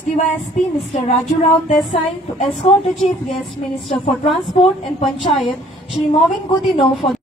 DYSP Mr. Raju Rao Desai to escort the Chief Guest Minister for Transport and Panchayat, Shri Movin Gudino for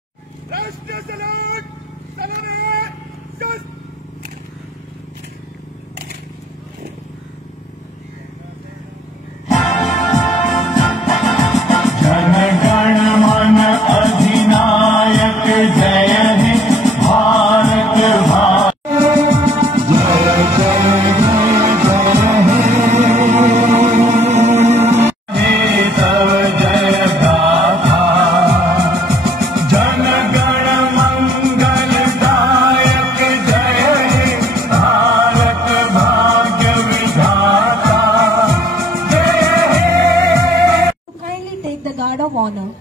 Guard of Honor.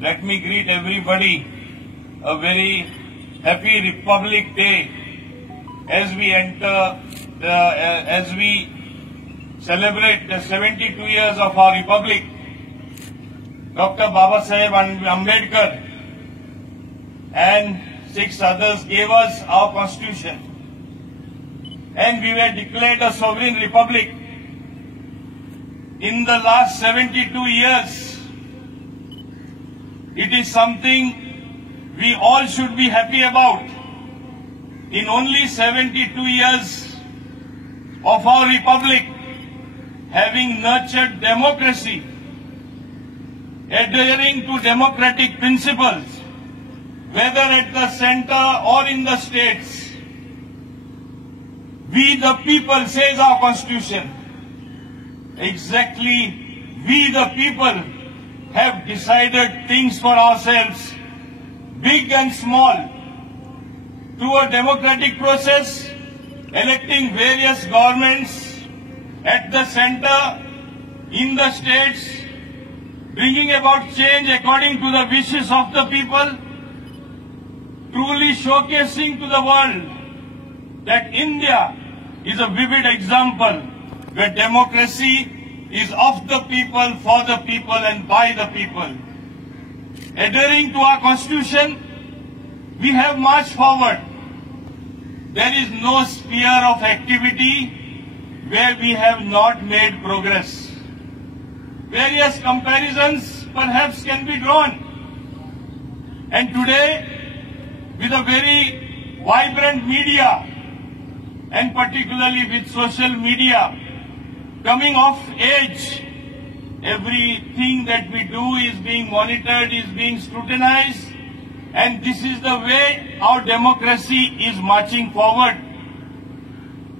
Let me greet everybody a very happy Republic Day as we enter, as we celebrate the 72 years of our Republic. Dr. Babasaheb Ambedkar and 6 others gave us our Constitution, and we were declared a sovereign republic. In the last 72 years, it is something we all should be happy about. In only 72 years of our republic, having nurtured democracy, adhering to democratic principles, whether at the center or in the states, we the people, says our Constitution, exactly we the people have decided things for ourselves, big and small, through a democratic process, electing various governments at the center, in the states, bringing about change according to the wishes of the people, truly showcasing to the world that India is a vivid example where democracy is of the people, for the people and by the people. Adhering to our Constitution, we have marched forward. There is no sphere of activity where we have not made progress. Various comparisons perhaps can be drawn. And today, with a very vibrant media, and particularly with social media coming of age, everything that we do is being monitored, is being scrutinized, and this is the way our democracy is marching forward.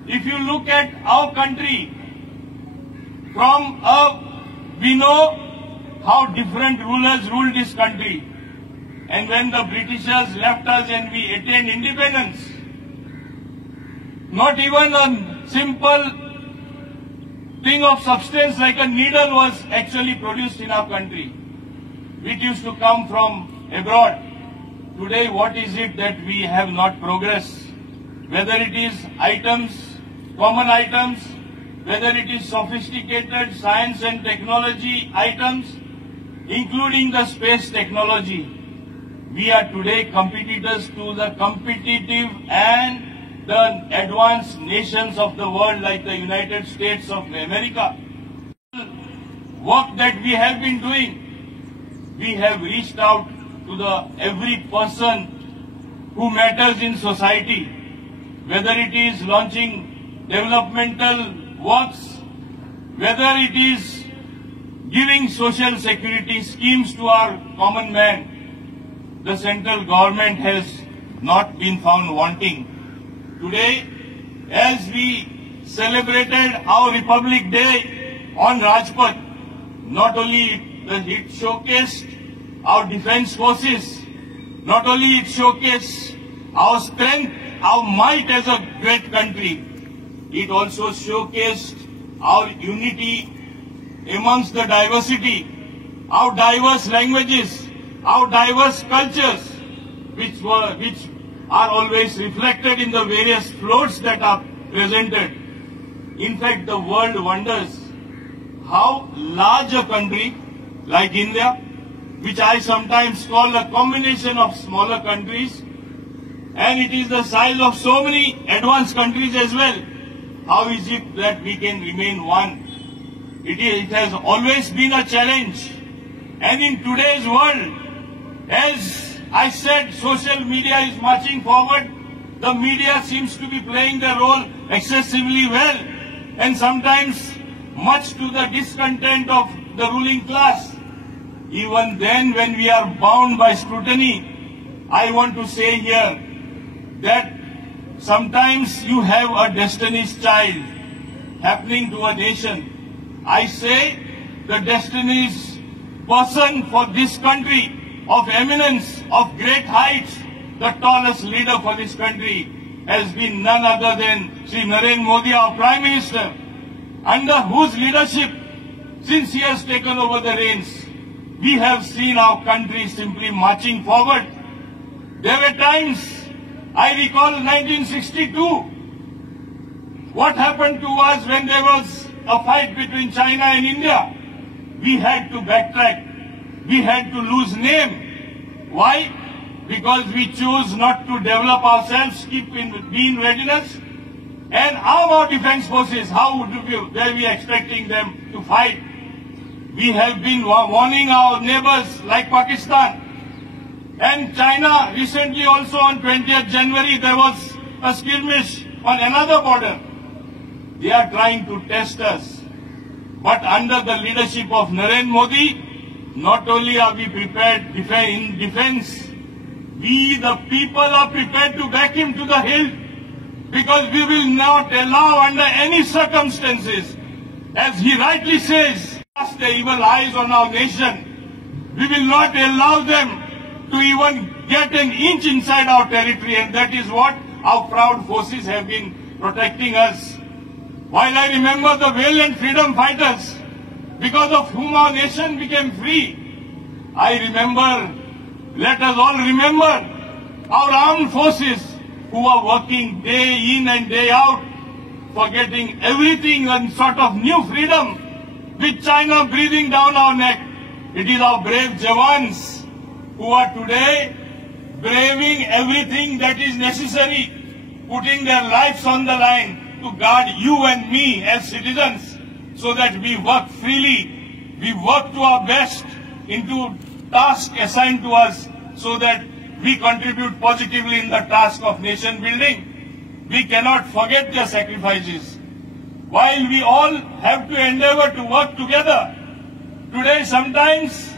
If you look at our country, we know how different rulers ruled this country. And when the Britishers left us and we attained independence, not even a simple thing of substance like a needle was actually produced in our country. It used to come from abroad. Today, what is it that we have not progressed? Whether it is items, common items, whether it is sophisticated science and technology items, including the space technology, we are today competitors to the competitive and the advanced nations of the world like the United States of America. Work that we have been doing, we have reached out to every person who matters in society, whether it is launching developmental works, whether it is giving social security schemes to our common man. The central government has not been found wanting. Today, as we celebrated our Republic Day on Rajpath, not only it showcased our defense forces, not only it showcased our strength, our might as a great country, it also showcased our unity amongst the diversity, our diverse languages, our diverse cultures, which are always reflected in the various floats that are presented. In fact, the world wonders how large a country like India, which I sometimes call a combination of smaller countries, and it is the size of so many advanced countries as well, how is it that we can remain one? It has always been a challenge. And in today's world, as I said, social media is marching forward. The media seems to be playing the role excessively well, and sometimes much to the discontent of the ruling class. Even then, when we are bound by scrutiny, I want to say here that sometimes you have a Destiny's Child happening to a nation. I say the Destiny's person for this country, of eminence, of great heights, the tallest leader for this country has been none other than Shri Narendra Modi, our Prime Minister, under whose leadership, since he has taken over the reins, we have seen our country simply marching forward. There were times, I recall 1962, what happened to us when there was a fight between China and India. We had to backtrack. We had to lose name. Why? Because we chose not to develop ourselves, be in readiness, and arm our defense forces. How were we expecting them to fight? We have been warning our neighbors like Pakistan and China. Recently also on 20th January there was a skirmish on another border. They are trying to test us. But under the leadership of Narendra Modi, not only are we prepared in defense, we the people are prepared to back him to the hill, because we will not allow under any circumstances, as he rightly says, cast the evil eyes on our nation. We will not allow them to even get an inch inside our territory, and that is what our proud forces have been protecting us. While I remember the valiant freedom fighters, because of whom our nation became free, I remember, let us all remember, our armed forces who are working day in and day out, forgetting everything and sort of new freedom, with China breathing down our neck. It is our brave Jawans who are today braving everything that is necessary, putting their lives on the line to guard you and me as citizens, so that we work freely, we work to our best into tasks assigned to us, so that we contribute positively in the task of nation building. We cannot forget their sacrifices. While we all have to endeavor to work together, today sometimes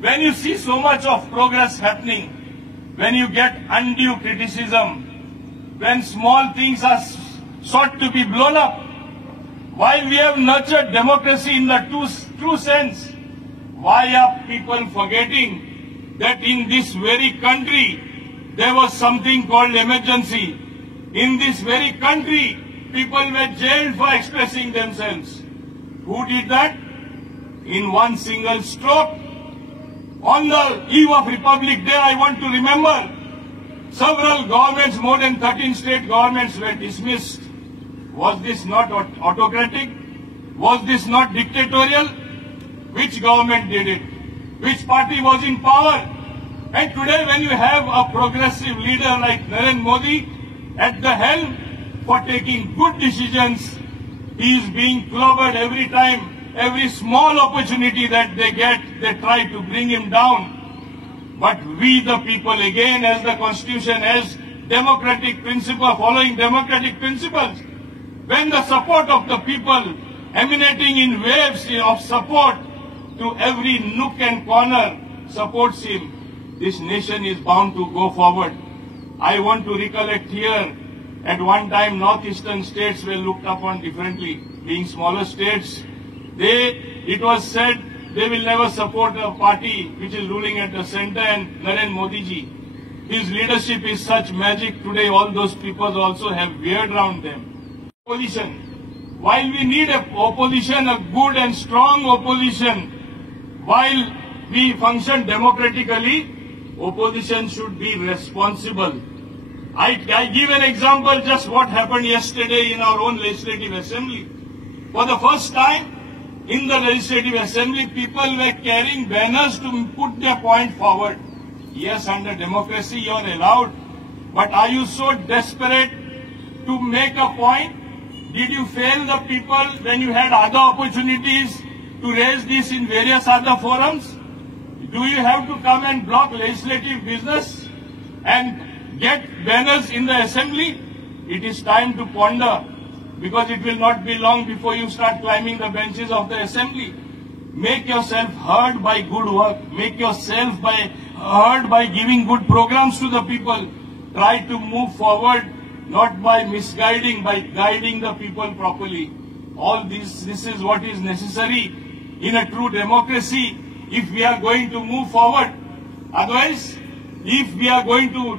when you see so much of progress happening, when you get undue criticism, when small things are sought to be blown up, while we have nurtured democracy in the true sense, why are people forgetting that in this very country there was something called emergency? In this very country, people were jailed for expressing themselves. Who did that? In one single stroke. On the eve of Republic Day, I want to remember, several governments, more than 13 state governments were dismissed. Was this not autocratic? Was this not dictatorial? Which government did it? Which party was in power? And today when you have a progressive leader like Narendra Modi at the helm for taking good decisions, he is being clobbered every time. Every small opportunity that they get, they try to bring him down. But we the people, again, as the Constitution, as democratic principle, following democratic principles, when the support of the people emanating in waves of support to every nook and corner supports him, this nation is bound to go forward. I want to recollect here At one time, northeastern states were looked upon differently, being smaller states. It was said they will never support a party which is ruling at the center, and Narendra Modi ji, his leadership is such magic. Today all those people also have weird around them. Opposition. While we need a opposition, a good and strong opposition, while we function democratically, opposition should be responsible. I give an example, just what happened yesterday in our own Legislative Assembly. For the first time in the Legislative Assembly, people were carrying banners to put their point forward. Yes, under democracy you are allowed, but are you so desperate to make a point? Did you fail the people when you had other opportunities to raise this in various other forums? Do you have to come and block legislative business and get banners in the assembly? It is time to ponder, because it will not be long before you start climbing the benches of the assembly. Make yourself heard by good work. Make yourself heard by giving good programs to the people. Try to move forward, not by misguiding, by guiding the people properly. All this is what is necessary in a true democracy if we are going to move forward. Otherwise, if we are going to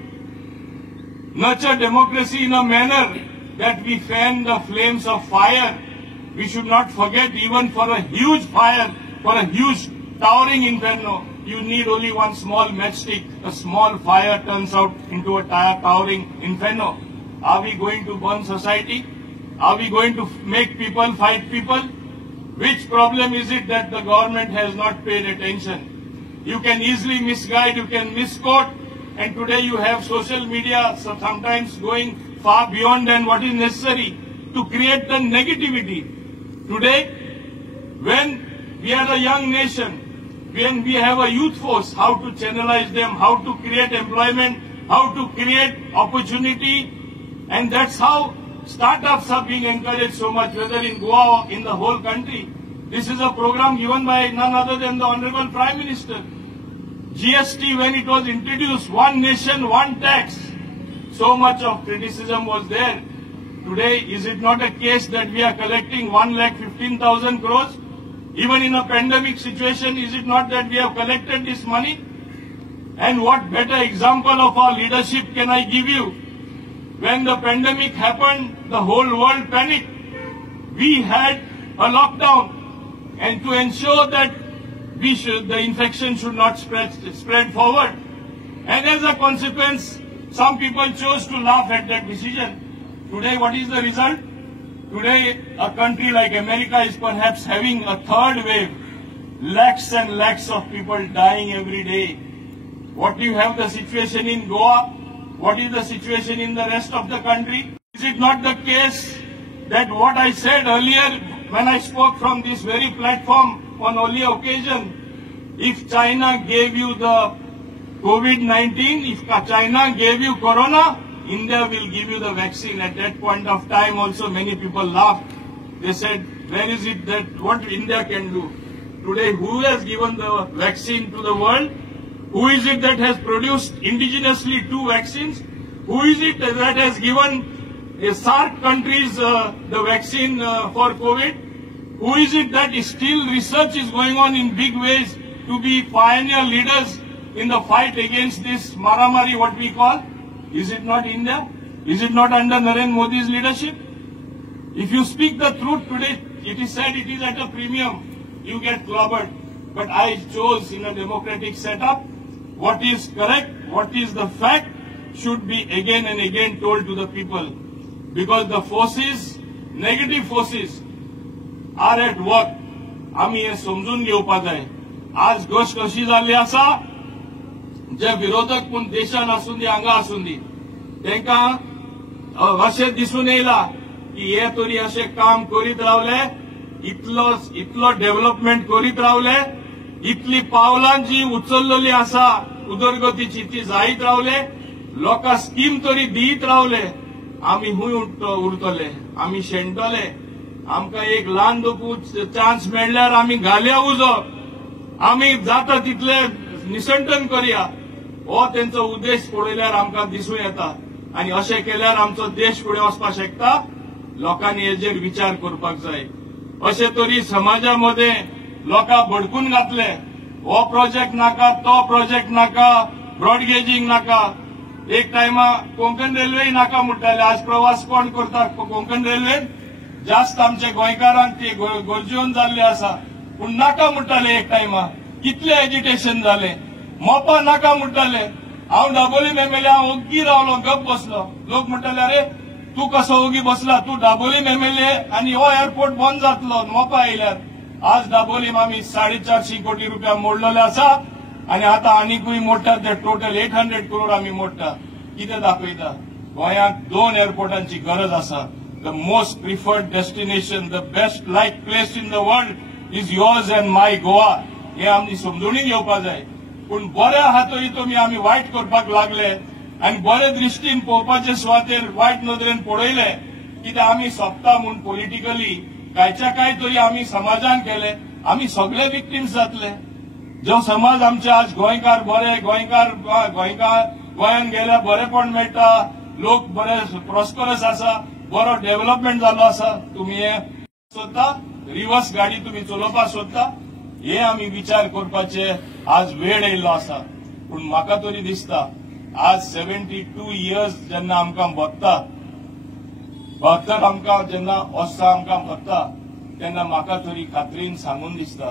nurture democracy in a manner that we fan the flames of fire, we should not forget, even for a huge fire, for a huge towering inferno, you need only one small matchstick. A small fire turns out into a towering inferno. Are we going to burn society? Are we going to make people fight people? Which problem is it that the government has not paid attention? You can easily misguide, you can misquote, and today you have social media sometimes going far beyond than what is necessary to create the negativity. Today, when we are a young nation, when we have a youth force, how to channelize them, how to create employment, how to create opportunity, and that's how startups are being encouraged so much, whether in Goa or in the whole country. This is a program given by none other than the Honorable Prime Minister. GST, when it was introduced, one nation, one tax, so much of criticism was there. Today, is it not a case that we are collecting 1,15,000 crores? Even in a pandemic situation, is it not that we have collected this money? And what better example of our leadership can I give you? When the pandemic happened, the whole world panicked. We had a lockdown, and to ensure that the infection should not spread forward. And as a consequence, some people chose to laugh at that decision. Today, what is the result? Today, a country like America is perhaps having a third wave. Lakhs and lakhs of people dying every day. What do you have the situation in Goa? What is the situation in the rest of the country? Is it not the case that what I said earlier when I spoke from this very platform on earlier occasion, if China gave you the COVID-19, if China gave you Corona, India will give you the vaccine. At that point of time also many people laughed. They said, where is it that what India can do? Today, who has given the vaccine to the world? Who is it that has produced indigenously 2 vaccines? Who is it that has given SAARC countries the vaccine for COVID? Who is it that still research is going on in big ways to be pioneer leaders in the fight against this maramari, what we call? Is it not India? Is it not under Narendra Modi's leadership? If you speak the truth today, it is said it is at a premium, you get clobbered. But I chose in a democratic setup, what is correct, what is the fact, should be again and again told to the people. Because the forces, negative forces, are at work. आम्ही हे समजून घेवपाक जाय. आज गोष्ट कशी जाल्ली आसा, जे विरोधक पूण देशान आसून दी, हांगा आसून दी, तांकां अशें दिसून येयला की हे तरी अशें काम करीत रावले, इतलो डेव्हलपमेंट करीत रावले, इतली पावलां जी उचललेली आसा उदरगतीची ती जायत रावले, लोकांक स्कीम तरी दित रावले, आमी हुंय उरतले, आमी शेणटले, आमकां एक ल्हान दोकू चान्स मेळ्ळ्यार आमी घालया उजो, आमी जाता तितले निसंटन करया, हो तेंचो उद्देश पळयल्यार आमकां दिसूं येता. आणि अशें केल्यार आमचो देश फुडें वचपाक शकता. लोकांनी हेजेर विचार करपाक जाय. अशे तरी समाजामध्ये लोकांक भडकून घातले. हो प्रोजेक्ट नाका, तो प्रोजेक्ट नाका, ब्रॉडगेजिंग नाका. एक टायमा कोंकण रेल्वे नाका म्हणटाले. आज प्रवास कोण करता कोंकण रेल्वेन? जास्त आमचे गोंयकारांक ती गरजेवन जाल्ली आसा. पूण नाका म्हणटाले एक टायमा. कितले एजिटेशन जाले. मोपा नाका म्हणटाले. हांव दाबोलीम एमएलए, हांव ओग्गी रावलो, गप बसलो. लोक म्हणटाले अरे तू कसो ओगी बसला, तू दाबोलीम एमएलए आनी हो एअरपोर्ट बंद जातलो मोपा येयल्यार. आज दाबोलीम आमी 450 कोटी रुपया मोडलेले आसा आणि आता आनीकूय मोडटा. ते टोटल 800 करोड आमी मोडटा. कितें दाखयता? गोंयांक 2 एअरपोर्टांची गरज आसा. The most preferred destination, the best like place in the world is yours and my Goa. हे आमी समजुणी घेवपाक जाय. पूण बऱ्या हातोरी तुमी आमी वायट करपाक लागले आनी बरे दृश्टीन पळोवपाचे सुवातेर वायट नदरेन पळयले. कित्याक आमी सोंपता म्हूण पॉलिटिकली कांयच्या कांय तरी आमी समाजान केले. आमी सगळे विक्टिम्स जातले. जो समाज आमचे आज गोंयकार बरे, गोंयकार गोंयान गेल्यार बरेपण मेळटा, लोक बरे प्रॉस्परस आसा, बरो डेव्हलपमेंट जालो आसा. तुम्ही हे सोदता, रिवर्स गाडी तुम्ही चलोवपाक सोदता. हे आमी विचार करपाचे आज वेळ येयल्लो आसा. पूण म्हाका तरी दिसता आज 72 इयर्स जेन्ना आमकां भोगता, 72 आमकां जेन्ना वर्सां आमकां भोगता, तेन्ना म्हाका तरी खात्रीन सांगून दिसता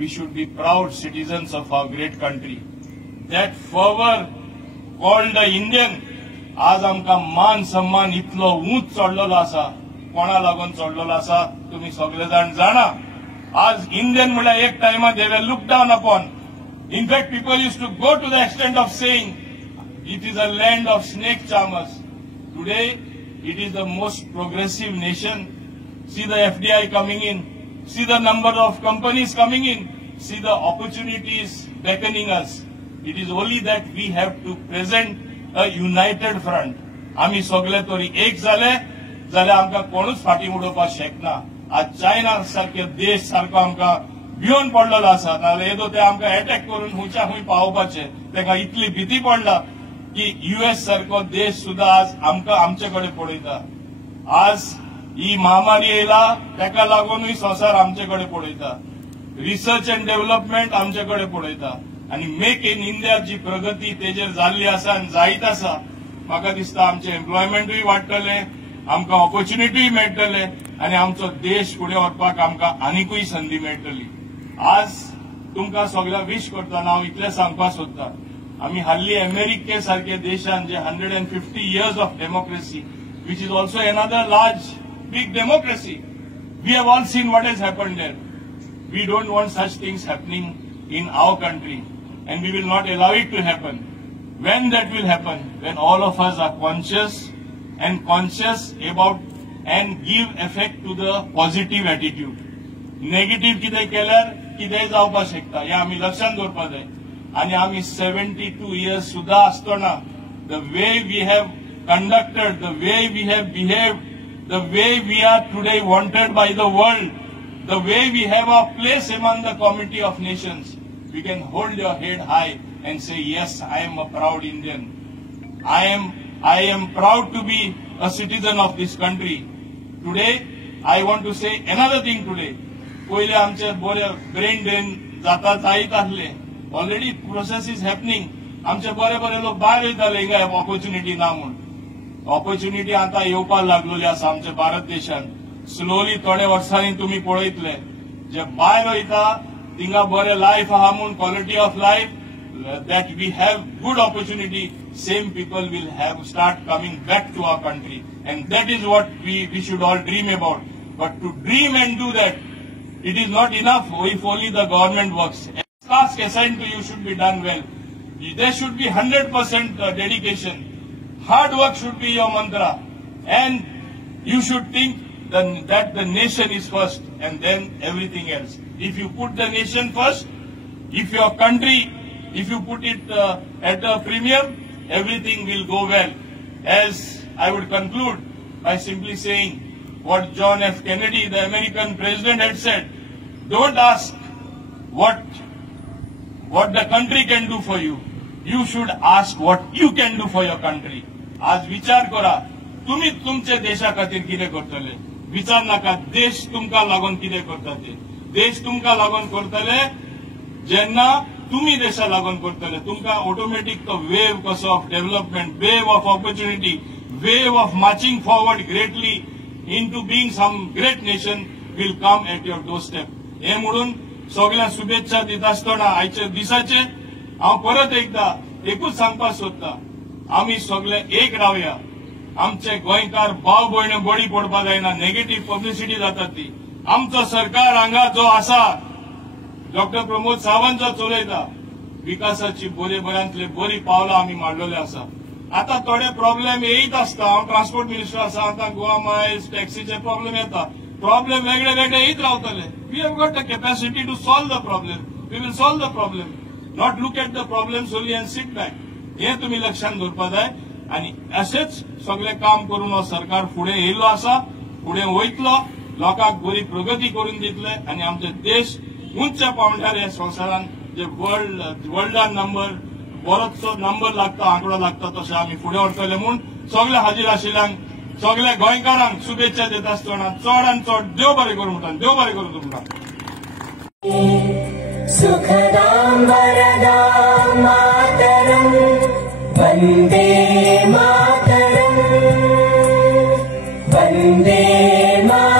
we should be proud citizens of our great country. That forever called the Indian. आज आमकां मान सन्मान इतलो उंच चडलेलो आसा. कोणा लागून चडलेलो आसा तुम्ही सगळे जाण जाणा. आज इंडियन म्हळ्यार एक टायमा they were look down upon. In fact people use to go to the extent of saying it is a land of snake charmers. Today it is the most progressive nation. See the FDI coming in, see the number of companies coming in, see the opportunities beckoning us. It is only that we have to present a united front. आमी सगळे तरी एक जाले जाल्यार आमकां कोणूच फाटी उडोवपाक शकना. आज चायना सारखे देश सारको आमकां भिवन पडलेलो आसा. नाल्यार येदो ते आमकां अटॅक करून हुंयच्या हुंय पावोवपाचे. ताका इतली भीती पडला की US सारको देश सुद्धा आज आमकां आमचे कडेन पळयता. आज ही महामारी येयला ताका लागूनय संवसार आमचे कडेन पळयता. रिसर्च अँड डेव्हलपमेंट आमचे कडेन पळयता. आणि मेक इन इंडिया जी प्रगती तेजेर जाल्ली आसा आनी जायत आसा. म्हाका दिसता आमचे एम्प्लॉयमेंटूय वाडटले, आमकां ऑपॉर्च्युनिटी मेळटले आनी आमचो देश फुडें व्हरपाक आमकां आनीकूय संदी मेळटली. आज तुमकां सगळ्यांक विश करतना हांव इतलें सांगपाक सोदतां. आमी हाल्ली अमेरिके सारखे देशान जे 150 years of democracy, which is also another large big democracy. We have all seen what has happened there. We don't want such things happening in our country, and we will not allow it to happen. When that will happen? When all of us are conscious about and give effect to the positive attitude. Negative कितें केल्यार कितेंय जावपाक शकता हे आमी लक्षांत दवरपाक जाय. आनी आमी 72 years सुद्धा आसतना the way we have conducted, the way we have behaved, the way we are today wanted by the world, the way we have our place among the community of nations, we can hold your head high and say, yes, I am a proud Indian. I am proud to be a citizen of this country. Today, I want to say another thing today. पहिले आमचे बरे brain drain जाता जायत आसले. Already process is happening. आमचे बरे बरे लोक भायर वयताले हिंगा ऑपॉर्च्युनिटी ना म्हूण. ऑपॉर्च्युनिटी आता येवपाक लागलेली आसा आमच्या भारत देशान. स्लोली थोड्या वर्सांनी तुम्ही पळयतले जे भायर वयता तिंगा बरे लायफ आहा म्हूण, quality of life, that we have good opportunity, same people will have start coming back to our country, and that is what we should all dream about. But to dream and do that, it is not enough if only the government works. Task assigned to you should be done well. There should be 100% dedication. Hard work should be your mantra, and you should think that the nation is first and then everything else. If you put the nation first, if your country, if you put it at a premium, everything will go well. As I would conclude by simply saying what John F. Kennedy, the American president, had said, don't ask what the country can do for you. You should ask what you can do for your country. आज विचार करा, तुम्ही तुमच्या देशा खातीर कितें करतले. विचार नाका देश तुमकां लागून कितें करता ते. देश तुमकां लागून करतले जेन्ना तुम्ही देशा लागून करतले. तुमकां ऑटोमॅटीक तो वेव कसो of development, wave of opportunity, wave of marching forward greatly into being some great nation will come at your doorstep. हे म्हणून सगळ्यांक शुभेच्छा दिता आसतना आयच्या दिसाचे हांव परत एकदा एकूच सांगपाक सोदता, आमी सगळे एक रावया. आमचे गोंयकार भाव भयण बळी पडपाक जायना. नेगेटिव्ह पब्लिसिटी जाता ती. आमचो सरकार हांगा जो आसा, डॉक्टर प्रमोद सावंत जो चलयता, विकासाची बऱ्यांतले बरी पावलां आमी मारलेले आसा. आता थोडे प्रॉब्लेम येत असता. हांव ट्रान्सपोर्ट मिनिस्टर आसा. आता गोवा मायल्स टॅक्सीचे प्रॉब्लेम येता. प्रॉब्लेम वेगळे वेगळे येत रावतले. We have got the capacity to solve the problem. We will solve the problem. Not look at the problems only and sit back. हे तुम्ही लक्षात दवरपाक जाय. आणि असेच सगळे काम करून हो सरकार फुडें येयल्लो आसा. फुडें वयतलो. लोकांक बरी प्रगती करून दितले आणि आमचे देश उंच पावंड्यार हे संवसारान जे वर्ल्डान नंबर बरोचसो नंबर लागता, आंकडो लागता, तशें आमी फुडें व्हरतले म्हूण सगळ्या हाजीर आशिल्ल्यांक, सगळ्या गोंयकारांक शुभेच्छा दिता आसतना चड आनी चड देव बरें करूं म्हणटा. देव बरें करूं तुमकां. सुखदां वरदां मातरं वन्दे मातरं वन्दे मातरं.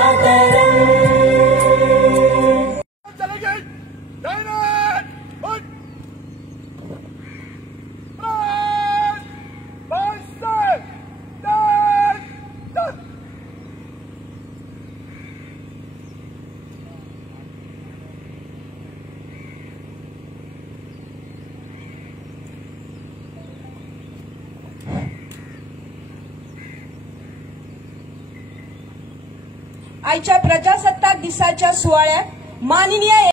आयच्या प्रजासत्ताक दिसाच्या सुवाळ्याक माननीय